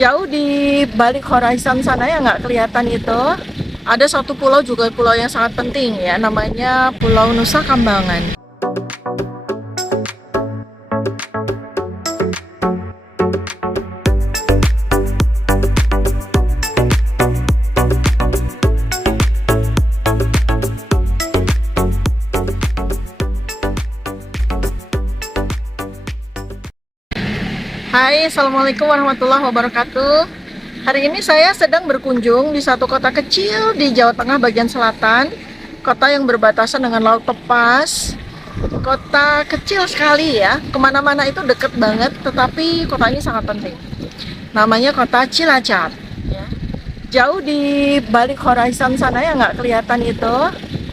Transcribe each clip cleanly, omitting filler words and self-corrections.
Jauh di balik horizon sana yang nggak kelihatan itu, ada satu pulau juga pulau yang sangat penting ya, namanya Pulau Nusa Kambangan. Hai, Assalamualaikum warahmatullahi wabarakatuh. Hari ini saya sedang berkunjung di satu kota kecil di Jawa Tengah bagian selatan. Kota yang berbatasan dengan Laut Lepas. Kota kecil sekali ya, kemana-mana itu deket banget, tetapi kota ini sangat penting. Namanya kota Cilacap ya. Jauh di balik horizon sana yang nggak kelihatan itu,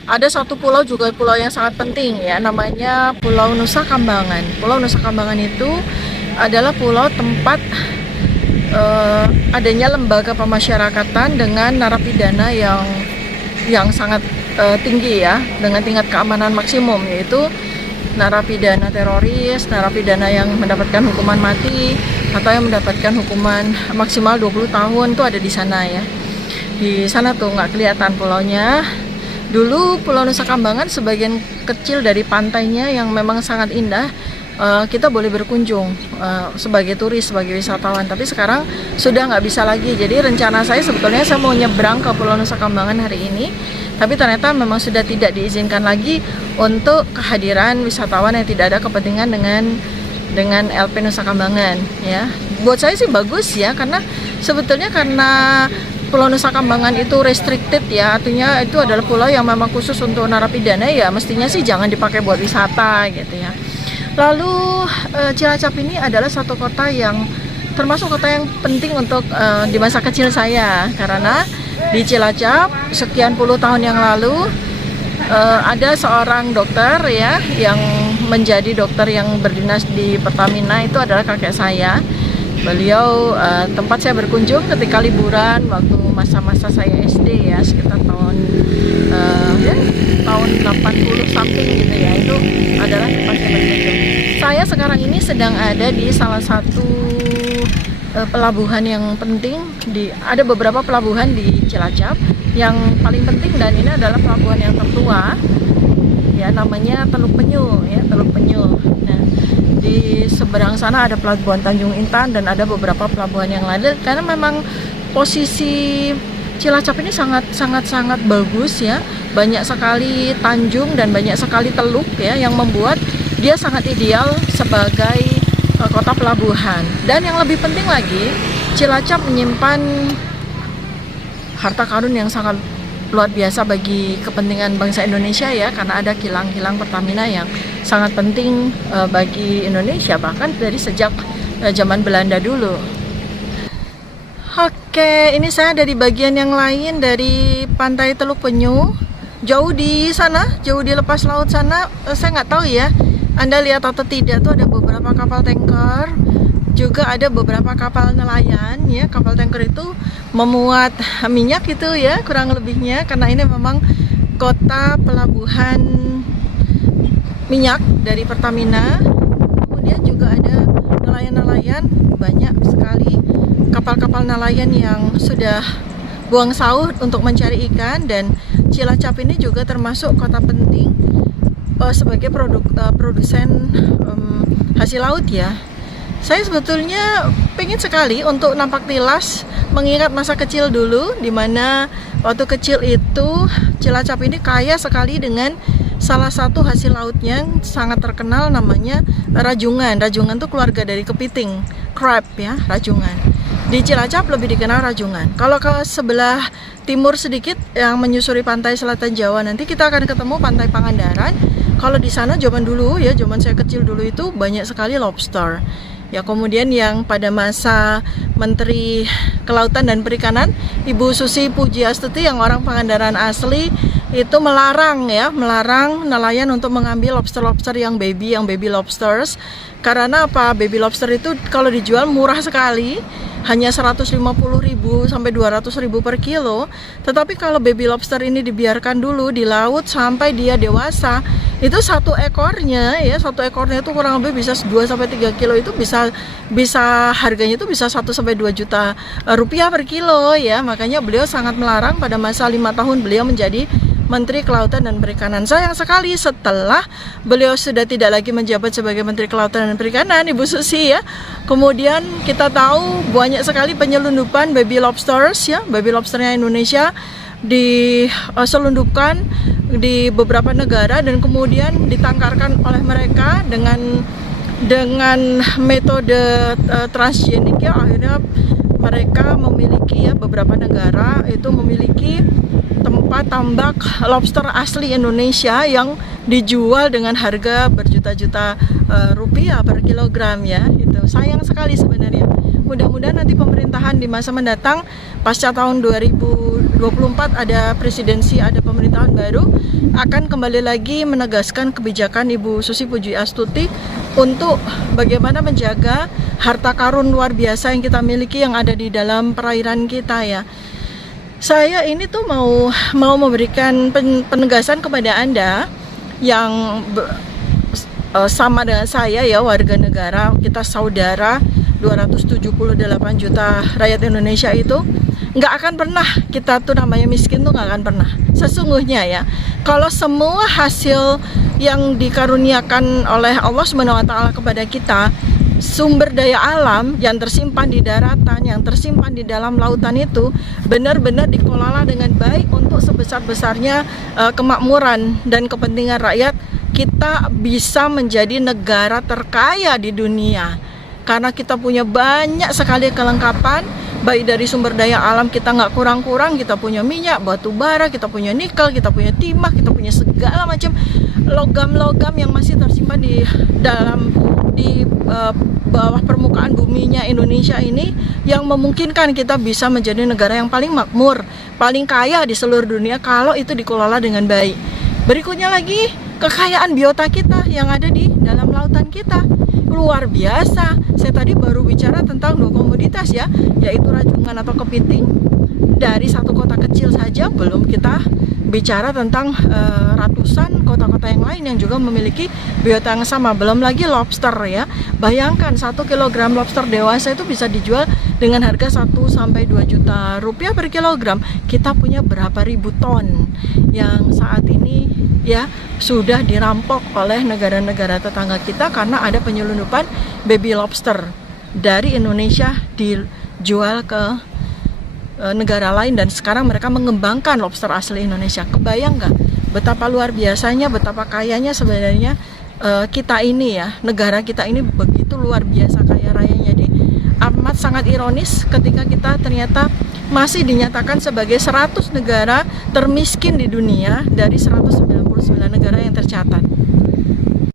ada satu pulau juga pulau yang sangat penting ya, namanya Pulau Nusa Kambangan. Pulau Nusa Kambangan itu adalah pulau tempat adanya lembaga pemasyarakatan dengan narapidana yang sangat tinggi ya, dengan tingkat keamanan maksimum, yaitu narapidana teroris, narapidana yang mendapatkan hukuman mati atau yang mendapatkan hukuman maksimal 20 tahun itu ada di sana ya. Di sana tuh nggak kelihatan pulaunya. Dulu Pulau Nusa Kambangan sebagian kecil dari pantainya yang memang sangat indah, kita boleh berkunjung sebagai turis, sebagai wisatawan. Tapi sekarang sudah nggak bisa lagi. Jadi rencana saya sebetulnya saya mau nyebrang ke Pulau Nusa Kambangan hari ini, tapi ternyata memang sudah tidak diizinkan lagi untuk kehadiran wisatawan yang tidak ada kepentingan dengan LP Nusa Kambangan ya. Buat saya sih bagus ya, karena sebetulnya karena Pulau Nusa Kambangan itu restricted ya, artinya itu adalah pulau yang memang khusus untuk narapidana ya, mestinya sih jangan dipakai buat wisata gitu ya. Lalu Cilacap ini adalah satu kota yang termasuk kota yang penting untuk di masa kecil saya, karena di Cilacap sekian puluh tahun yang lalu ada seorang dokter ya yang menjadi dokter yang berdinas di Pertamina, itu adalah kakek saya. Beliau tempat saya berkunjung ketika liburan waktu masa-masa saya SD ya, sekitar tahun 80 something gitu ya, itu adalah tempat saya berkunjung. Saya sekarang ini sedang ada di salah satu pelabuhan yang penting, ada beberapa pelabuhan di Cilacap. Yang paling penting dan ini adalah pelabuhan yang tertua ya, namanya Teluk Penyu ya, Teluk Penyu. Nah, di seberang sana ada pelabuhan Tanjung Intan dan ada beberapa pelabuhan yang lain, karena memang posisi Cilacap ini sangat bagus ya, banyak sekali tanjung dan banyak sekali teluk ya, yang membuat dia sangat ideal sebagai kota pelabuhan. Dan yang lebih penting lagi, Cilacap menyimpan harta karun yang sangat luar biasa bagi kepentingan bangsa Indonesia ya, karena ada kilang-kilang Pertamina yang sangat penting bagi Indonesia, bahkan dari sejak zaman Belanda dulu. Oke, ini saya ada di bagian yang lain dari pantai Teluk Penyu. Jauh di sana, jauh di lepas laut sana, saya nggak tahu ya, Anda lihat atau tidak, tuh ada beberapa kapal tanker, juga ada beberapa kapal nelayan ya. Kapal tanker itu memuat minyak itu ya, kurang lebihnya, karena ini memang kota pelabuhan minyak dari Pertamina. Kemudian juga ada nelayan-nelayan, banyak sekali kapal-kapal nelayan yang sudah buang saut untuk mencari ikan. Dan Cilacap ini juga termasuk kota penting sebagai produsen hasil laut ya. Saya sebetulnya pengen sekali untuk nampak tilas mengingat masa kecil dulu, dimana waktu kecil itu Cilacap ini kaya sekali dengan salah satu hasil lautnya yang sangat terkenal, namanya rajungan. Rajungan itu keluarga dari kepiting, crab ya, rajungan. Di Cilacap lebih dikenal rajungan. Kalau ke sebelah timur sedikit yang menyusuri pantai selatan Jawa, nanti kita akan ketemu pantai Pangandaran. Kalau di sana zaman dulu ya, zaman saya kecil dulu itu banyak sekali lobster. Ya, kemudian yang pada masa Menteri Kelautan dan Perikanan Ibu Susi Pujiastuti yang orang Pangandaran asli itu melarang nelayan untuk mengambil lobster-lobster yang baby lobsters. Karena apa? Baby lobster itu kalau dijual murah sekali, hanya 150.000 sampai 200.000 per kilo. Tetapi kalau baby lobster ini dibiarkan dulu di laut sampai dia dewasa, itu satu ekornya itu kurang lebih bisa 2 sampai 3 kilo, itu bisa harganya itu bisa 1 sampai 2 juta rupiah per kilo ya. Makanya beliau sangat melarang pada masa 5 tahun beliau menjadi Menteri Kelautan dan Perikanan. Sayang sekali setelah beliau sudah tidak lagi menjabat sebagai Menteri Kelautan dan Perikanan, Ibu Susi ya. Kemudian kita tahu banyak sekali penyelundupan baby lobsters ya, baby lobsternya Indonesia diselundupkan di beberapa negara dan kemudian ditangkarkan oleh mereka dengan metode transgenik ya. Akhirnya mereka memiliki ya, beberapa negara itu memiliki tempat tambak lobster asli Indonesia yang dijual dengan harga berjuta-juta rupiah per kilogram ya. Itu sayang sekali sebenarnya. Mudah-mudahan nanti pemerintahan di masa mendatang pasca tahun 2024 ada presidensi, ada pemerintahan baru, akan kembali lagi menegaskan kebijakan Ibu Susi Pujiastuti untuk bagaimana menjaga harta karun luar biasa yang kita miliki yang ada di dalam perairan kita ya. Saya ini tuh mau memberikan penegasan kepada Anda yang sama dengan saya ya, warga negara, kita saudara 278 juta rakyat Indonesia itu nggak akan pernah kita tuh namanya miskin tuh nggak akan pernah. Sesungguhnya ya, kalau semua hasil yang dikaruniakan oleh Allah SWT kepada kita, sumber daya alam yang tersimpan di daratan, yang tersimpan di dalam lautan itu benar-benar dikelola dengan baik untuk sebesar-besarnya kemakmuran dan kepentingan rakyat, kita bisa menjadi negara terkaya di dunia. Karena kita punya banyak sekali kelengkapan, baik dari sumber daya alam kita nggak kurang-kurang, kita punya minyak, batu bara, kita punya nikel, kita punya timah, kita punya segala macam logam-logam yang masih tersimpan di bawah permukaan buminya Indonesia ini, yang memungkinkan kita bisa menjadi negara yang paling makmur, paling kaya di seluruh dunia kalau itu dikelola dengan baik. Berikutnya lagi, kekayaan biota kita yang ada di dalam lautan kita luar biasa. Saya tadi baru bicara tentang 2 komoditas ya, yaitu rajungan atau kepiting dari satu kota kecil saja, belum kita bicara tentang ratusan kota-kota yang lain yang juga memiliki biota yang sama, belum lagi lobster ya. Bayangkan 1 kilogram lobster dewasa itu bisa dijual dengan harga 1 sampai 2 juta rupiah per kilogram. Kita punya berapa ribu ton yang saat ini ya sudah dirampok oleh negara-negara tetangga kita karena ada penyelundupan baby lobster dari Indonesia dijual ke negara lain, dan sekarang mereka mengembangkan lobster asli Indonesia. Kebayang nggak betapa luar biasanya, betapa kayanya sebenarnya kita ini ya, negara kita ini begitu luar biasa kaya rayanya. Jadi amat sangat ironis ketika kita ternyata masih dinyatakan sebagai 100 negara termiskin di dunia dari 199 negara yang tercatat.